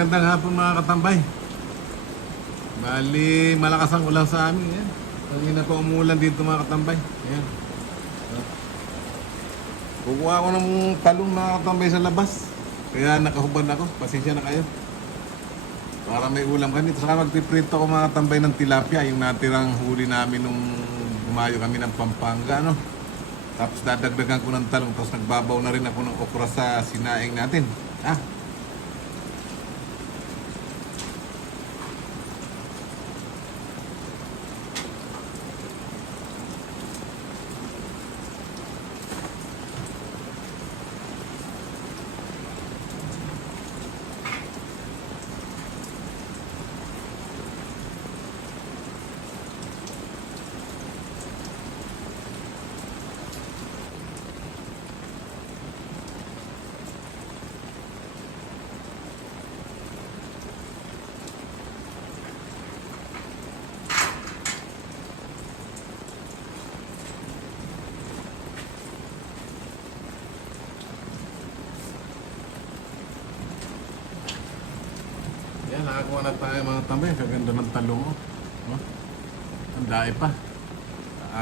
magandang hapon mga katambay. Bali, malakas ang ulan sa amin. Yan. Kanina pa umuulan dito mga katambay. Yan. Kukuha ko ng talong mga katambay sa labas. Kaya nakahubad ako. Pasensya na kayo. Para may ulam ka dito. Saka magpiprito ko mga katambay ng tilapia. Yung natirang huli namin nung gumayo kami ng Pampanga. No? Tapos dadagdagan ko ng talong. Tapos nagbabaw na rin ako ng okra sa sinaing natin. Yan, nakakuha na tayo mga tambay. Kaganda ng talong. Oh. Ang dami pa.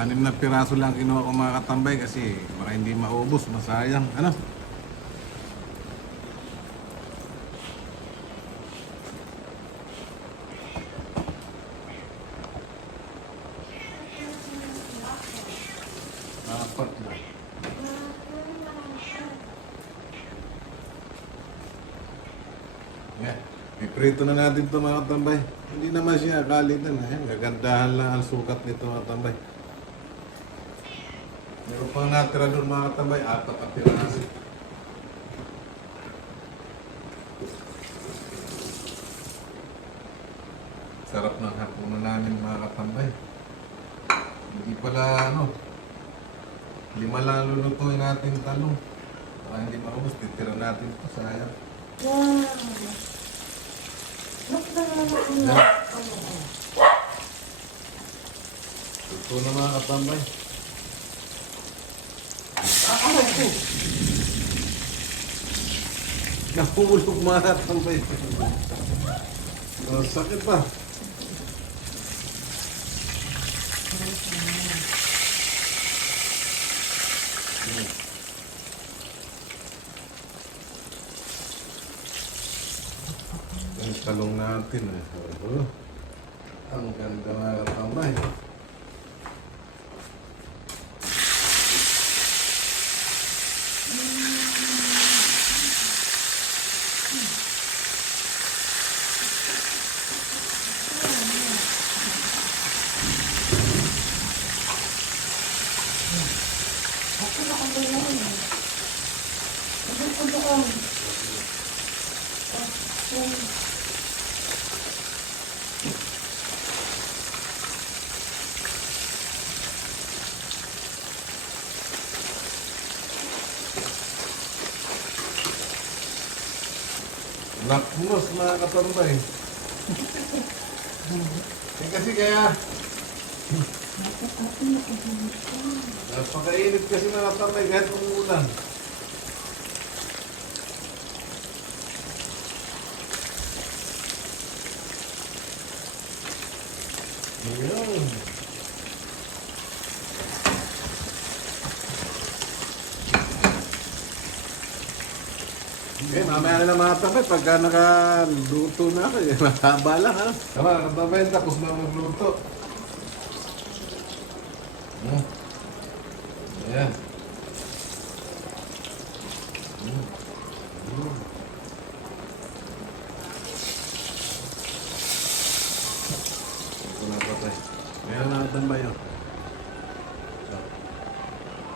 6 na piraso lang kinuha ko mga katambay kasi baka hindi maubos, masayang. Ano? Apat na. Yan. Iprito na natin ito mga tambay. Hindi naman siya kalitan. Ayan, gagandahan lang ang sukat nito mga tambay. Meron pang natira doon mga tambay. 4 at piraso. Sarap ng hapunan namin mga katambay. Hindi pala 5 lang lulutuin natin talong. Baka hindi maubos. Titira natin ito. Sayang. Wow. Ito na mga katambay. Nahulog mga katambay. Sakit pa. Ang talong natin ang ganda mga katambay. Nakmus mga katambay. Kasi kaya napakainit kasi mga katambay kahit umuulan. Ayan. Okay, mamaya na mga katambay pagka nakaluto na ako. Mahaba lang ha. Tama, katambay tapos na magluto. Ayan. Ito na patay. Ayan mga katambay.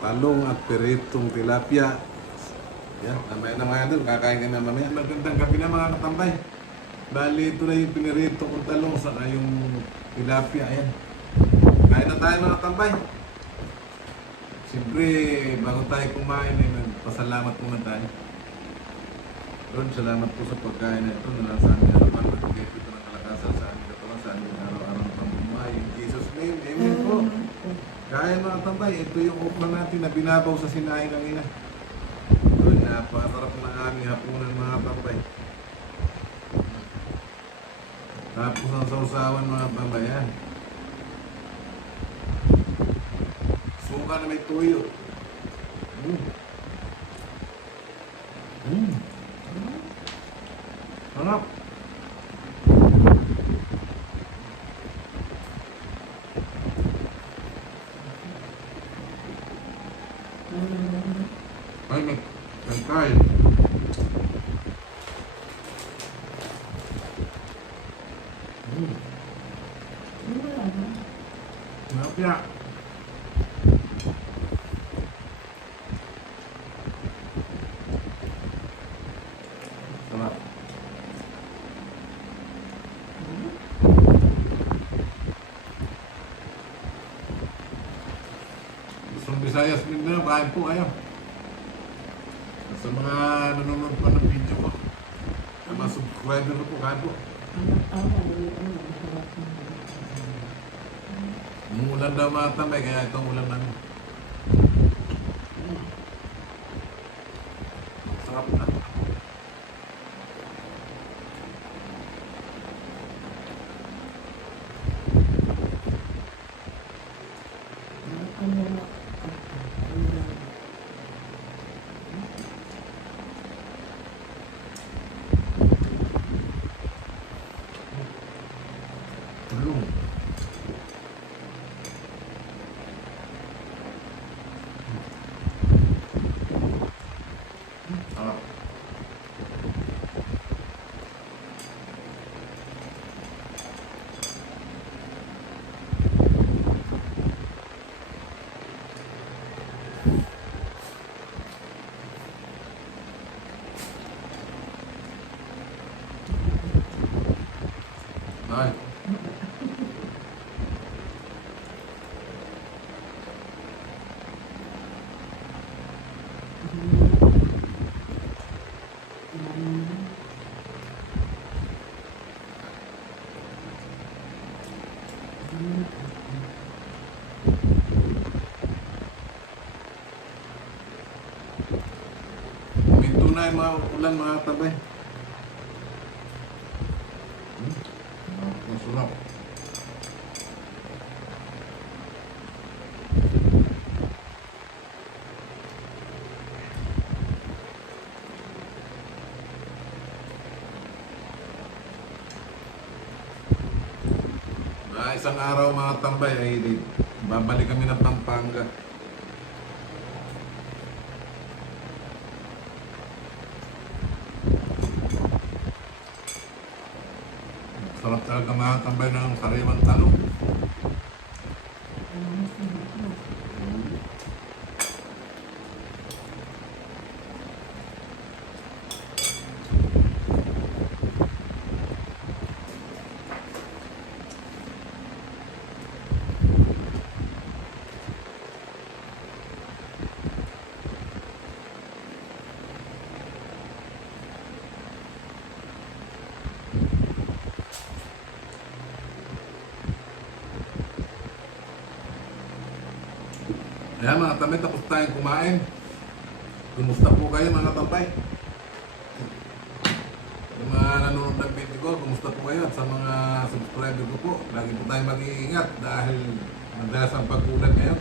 Talong at peritong tilapia. Yan, mamaya na mga doon, kakain ka na mamaya. Magandang gabi na mga katambay. Bali, ito na yung pinirito kong talong saka yung tilapia. Ayan. Kain na tayo mga katambay. Siyempre, bago tayo kumain, nagpasalamat muna tayo. Lord, salamat po sa pagkain na ito. Nalasan niya naman, magbigay ito ng kalakasan sa aming katawan, sa aming araw-araw ng pamumuhay. In Jesus' name, amen po. Kain mga katambay, ito yung okra natin na binabaw sa sinaing ng ina. Napakasarap na aming hapunan mga katambay. Tapos ang sausawan mga tambayan. Suka na may tuyo. Mm. Mm. Sarap. Ay, nagkain. Mm. Napya. Sarap. Sa Visayas Mindanao, kain po kayo. Sa mga nanonood pa ng video ko, sa mga subscriber ko po, kain po. Umulan daw mga tambay, kaya itong ulan namin. Sarap na. Tulong. Sarap. Ay. Minto na yung mga ulan mga tabay. Masarap. Isang araw mga tambay ay babalik kami ng Pampanga. Sarap talaga mga tambay ng sariwang talong. Ayan mga tambay, tapos tayong kumain. Kumusta po kayo mga tambay? Yung mga nanonood ng video ko, kumusta po kayo? At sa mga subscriber ko po, lagi po tayong mag-iingat dahil madalas ang pag-ulan ngayon.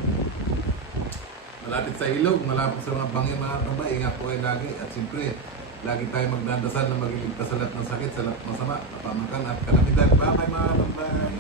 Malapit sa ilog, malapit sa mga bangin mga tambay, ingat po kayo lagi. At siyempre, lagi tayong magdadasal na magiligtas sa lahat ng sakit, sa lahat ng masama, kapamakan at kalamidad. Bye-bye mga tambay!